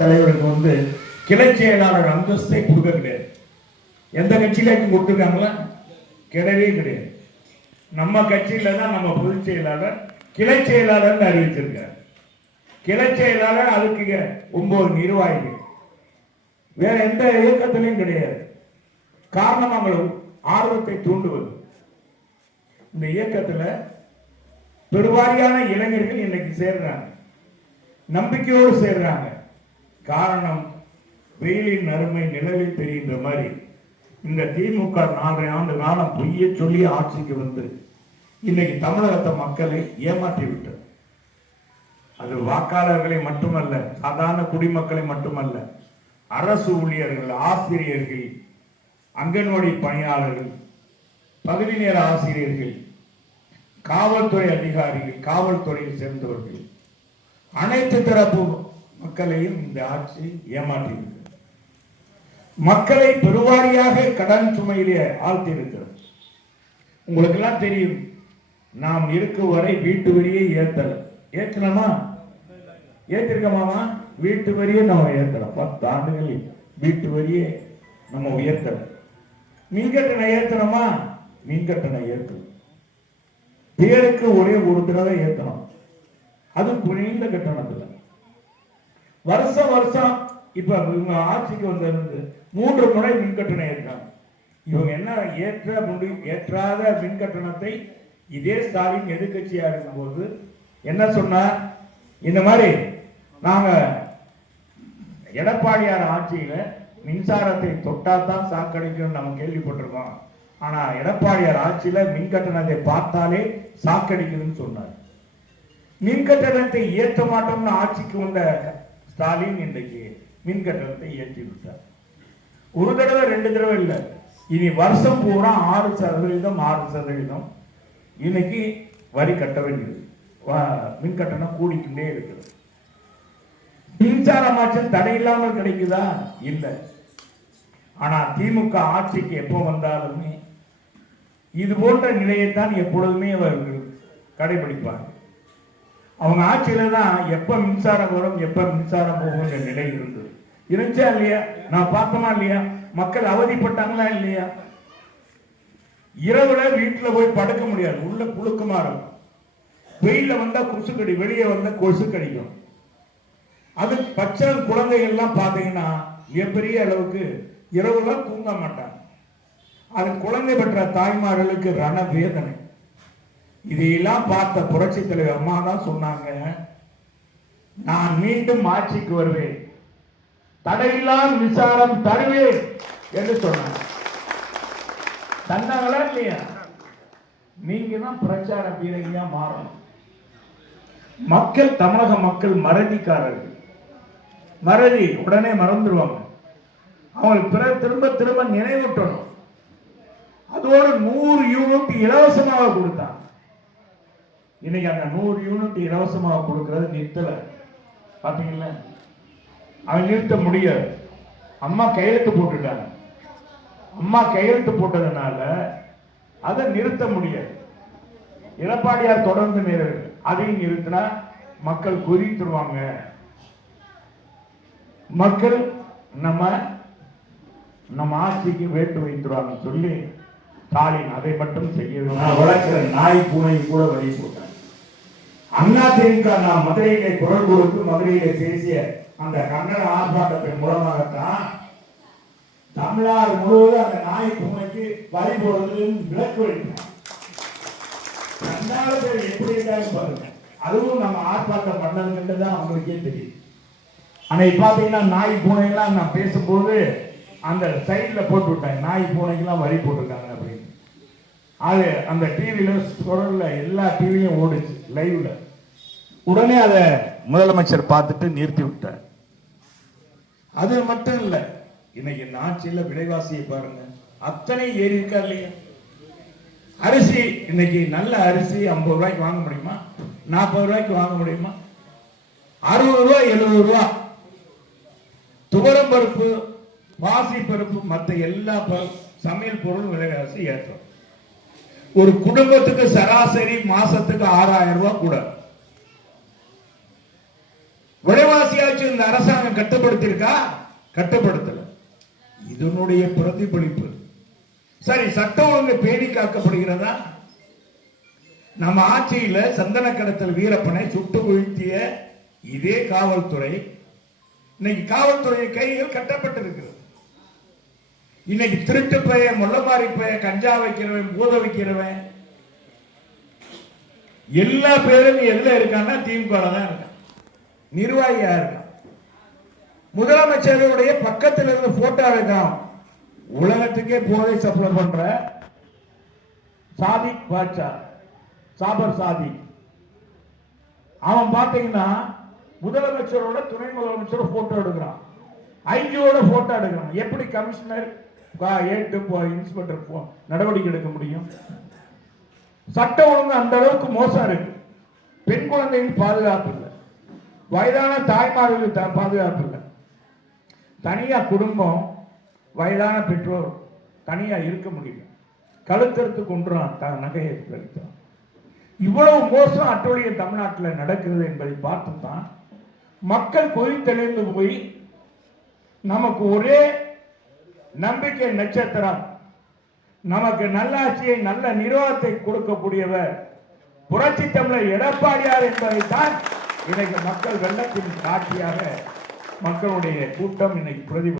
தலைவருக்கு கிளை செயலாளர் அந்தஸ்தை கொடுக்க கிடையாது. எந்த கட்சியிலும் கொடுத்துருக்காங்களா? கிடையவே கிடையாது. நம்ம கட்சியில தான் நம்ம பொதுச் செயலாளர் கிளை செயலாளர் அறிவிச்சிருக்கார். கிளை செயலாளர் அதுக்கு 9 நிர்வாகிகள். வேற எந்த இயக்கத்திலையும் கிடையாது. காரணம் அவங்களும் ஆர்வத்தை தூண்டுவது. இந்த இயக்கத்துல பெருவாரியான இளைஞர்கள் இன்னைக்கு சேர்றாங்க, நம்பிக்கையோடு சேர்றாங்க. காரணம், வெயிலின் அருமை நிலவில் தெரிகின்ற மாதிரி இந்த திமுக 4 ஆண்டு காலம் பொய்ய சொல்லி ஆட்சிக்கு வந்து இன்னைக்கு தமிழகத்தை மக்களை ஏமாற்றி விட்டது. அது வாக்காளர்களை மட்டுமல்ல, சாதாரண குடிமக்களை மட்டுமல்ல, அரசு ஊழியர்கள், ஆசிரியர்கள், அங்கன்வாடி பணியாளர்கள், பகுதி நேர ஆசிரியர்கள், காவல்துறை அதிகாரிகள், காவல்துறையை சேர்ந்தவர்கள், அனைத்து தரப்பு மக்களையும் இந்த ஆட்சி ஏமாற்றியிருக்கிறது. மக்களை பெருவாரியாக கடன் சுமையிலே ஆழ்த்தியிருக்கிறது. உங்களுக்கு எல்லாம் தெரியும், நாம் இருக்கும் வரை வீட்டு வரியை ஏத்தல. ஏற்றணுமா? ஏற்றிருக்கமாமா? வீட்டு வரியை நம்ம ஏத்தலாம். 10 ஆண்டுகளில் வீட்டு வரியை நம்ம உயர்த்தல. மின்கட்டணை ஏற்றணுமா? மின்கட்டணை ஏற்றணும். பேருக்கு ஒரே ஒரு தடவை ஏற்றணும், அது குறைந்த கட்டணத்துல. வருஷம் வருஷம் இப்ப இவங்க ஆட்சிக்கு வந்திருந்து 3 முறை மின்கட்டணம் ஏற்றாங்க. இவங்க என்ன ஏற்றாத மின்கட்டணத்தை இதே ஸ்டாலின் எதிர்கட்சியா இருக்கும் போது என்ன சொன்னார்? இந்த மாதிரி நாங்க எடப்பாடியார் ஆட்சியில மின்சாரத்தை தொட்டாதான் சாக்கடிக்கும் நம்ம கேள்விப்பட்டிருக்கோம். ஆனா எடப்பாடியார் ஆட்சியில மின்கட்டணத்தை பார்த்தாலே சாக்கடிக்குதுன்னு சொன்னார். மின்கட்டணத்தை ஏற்ற மாட்டோம்னு ஆட்சிக்கு வந்த ஸ்டாலின் இன்றைக்கு மின்கட்டணத்தை ஏற்றி விட்டார். ஒரு தடவை 2 தடவை இல்லை, இனி வருஷம் பூரா 6% 6% இன்னைக்கு வரி கட்ட வேண்டியது. மின்கட்டணம் கூடிக்கிட்டே இருக்கிறது. மின்சார மாற்றம் தடையில்லாமல் கிடைக்குதா? இல்லை. ஆனா திமுக ஆட்சிக்கு எப்போ வந்தாலுமே இது போன்ற நிலையைத்தான் எப்பொழுதுமே அவர்கள் கடைபிடிப்பாங்க. அவங்க ஆட்சியில தான் எப்ப மின்சாரம் வரும், எப்ப மின்சாரம் போகுன்ற நிலை இருந்தது. இருந்துச்சா இல்லையா? நான் பார்த்தோமா இல்லையா? மக்கள் அவதிப்பட்டாங்களா இல்லையா? இரவுல வீட்டுல போய் படுக்க முடியாது, உள்ள புழுக்கமா இருக்கும். வெயில வந்தா கொசு கடி, வெளியே வந்தா கொசு கடிக்கும். அது பச்சை குழந்தைகள் எல்லாம் பாத்தீங்கன்னா மிகப்பெரிய அளவுக்கு இரவுல தூங்க மாட்டாங்க. அது குழந்தை பெற்ற தாய்மார்களுக்கு ரண வேதனை. இதையெல்லாம் பார்த்த புரட்சி தலைவர் அம்மா தான் சொன்னாங்க, நான் மீண்டும் ஆட்சிக்கு வருவேன், தடையில்லா மின்சாரம் தருவேன் என்று சொன்னாங்க. தந்தாங்களா இல்லையா? நீங்க தான் பிரச்சார பீரங்கியா மாறணும். மக்கள், தமிழக மக்கள் மறதிக்காரர்கள். மறதி உடனே மறந்துடுவாங்க. அவங்க திரும்ப திரும்ப நினைவூட்டணும். அதோடு 100 யூனிட் இலவசமாக கொடுத்தாங்க. இன்னைக்கு அந்த 100 யூனிட் இலவசமாக கொடுக்கிறது நிறுத்தல. பாத்தீங்களா? அவன் நிறுத்த முடியாது. அம்மா கையெழுத்து போட்டுட்டாங்க. அம்மா கையெழுத்து போட்டதுனால அதை நிறுத்த முடியாது. எடப்பாடியார் தொடர்ந்து அதையும் நிறுத்தினா மக்கள் குறித்துருவாங்க. மக்கள் நம்ம ஆட்சிக்கு வேட்டு வைத்துருவாங்க சொல்லி ஸ்டாலின் அதை மட்டும் செய்ய வளர்க்கிற நாய் பூனை கூட வழி போட்டாங்க. அண்ணா திமுக நான் மதுரையிலே குரல் கொடுத்து மதுரையிலே பேசிய அந்த கன்னட ஆர்ப்பாட்டத்தின் மூலமாகத்தான் தமிழ்நாடு முழுவதும் அந்த நாய் பூனைக்கு வழி போடுறது விலக்கு வைத்தார். எப்படி இருந்தாலும் பாருங்க, அதுவும் நம்ம ஆர்ப்பாட்டம் பண்ணதுன்னு தான் அவங்களுக்கே தெரியும். ஆனா பாத்தீங்கன்னா நாய் பூனை எல்லாம் நான் பேசும்போது அந்த சைட்ல போட்டு விட்டாங்க, நாய் பூனைக்கெல்லாம் வரி போட்டிருக்காங்க அப்படின்னு. அது அந்த டிவியில குரல்ல எல்லா டிவிலையும் ஓடுச்சு லைவ்ல. உடனே அதை முதலமைச்சர் பார்த்துட்டு நிறுத்தி விட்டார். அது மட்டும் இல்ல, இன்னைக்கு இந்த ஆட்சியில விலைவாசியை பாருங்க, அத்தனை ஏறி இருக்கா இல்லையா? அரிசி இன்னைக்கு நல்ல அரிசி 50 ரூபாய்க்கு வாங்க முடியுமா? 40 ரூபாய்க்கு வாங்க முடியுமா? 60 ரூபாய் 70 ரூபாய். துவரம் பருப்பு, பாசி பருப்பு, மற்ற எல்லா சமையல் பொருள் விலைவாசி ஏற்றம். ஒரு குடும்பத்துக்கு சராசரி மாசத்துக்கு 6000 ரூபாய் கூட. விலைவாசி ஆட்சி வச்சு இந்த அரசாங்கம் கட்டுப்படுத்தியிருக்கா? கட்டுப்படுத்தல. இதனுடைய பிரதிபலிப்பு. சரி, சட்டம் ஒழுங்கு பேணி காக்கப்படுகிறதா? நம்ம ஆட்சியில சந்தன கடத்தல் வீரப்பனை சுட்டு வீழ்த்திய இதே காவல்துறை இன்னைக்கு காவல்துறை கைகள் கட்டப்பட்டிருக்கிறது. இன்னைக்கு திருட்டு பைய, முள்ளமாரி பைய, கஞ்சா வைக்கிறவன், பூத வைக்கிறவன் எல்லா பேரும் எதுல இருக்கான்னா திமுக தான் இருக்கான், நிர்வாகியா இருக்கான். முதலமைச்சருடைய பக்கத்தில் இருந்து போட்டோ இருக்கான். உலகத்துக்கே போதை சப்ளை பண்ற சாதிக் பாட்சா, சாபர் சாதிக், அவன் பாத்தீங்கன்னா முதலமைச்சரோட துணை முதலமைச்சர் போட்டோ எடுக்கிறான், ஐஜியோட போட்டோ எடுக்கிறான். எப்படி கமிஷனர் இன்ஸ்பெக்டர் நடவடிக்கை எடுக்க முடியும்? சட்ட ஒழுங்கு அந்த அளவுக்கு மோசம் இருக்கு. பெண் குழந்தைகள் பாதுகாப்பு இல்லை, வயதான தாய்மார்களுக்கு பாதுகாப்பு இல்லை. தனியா குடும்பம், வயதான பெற்றோர் தனியா இருக்க முடியல, கழுத்தறுத்து கொன்றான், நகையை கழித்தான். இவ்வளவு மோசம் அட்டொழிய தமிழ்நாட்டில் நடக்கிறது என்பதை பார்த்துதான் மக்கள் கொதித்தெழுந்து போய் நமக்கு ஒரே நம்பிக்கை நட்சத்திரம், நமக்கு நல்லாட்சியை, நல்ல நிர்வாகத்தை கொடுக்கக்கூடியவர் புரட்சி தமிழர் எடப்பாடியார் என்பதைத்தான் இன்னைக்கு மக்கள் வெள்ளத்தின் காட்சியாக மக்களுடைய கூட்டம் இன்னைக்கு பிரதி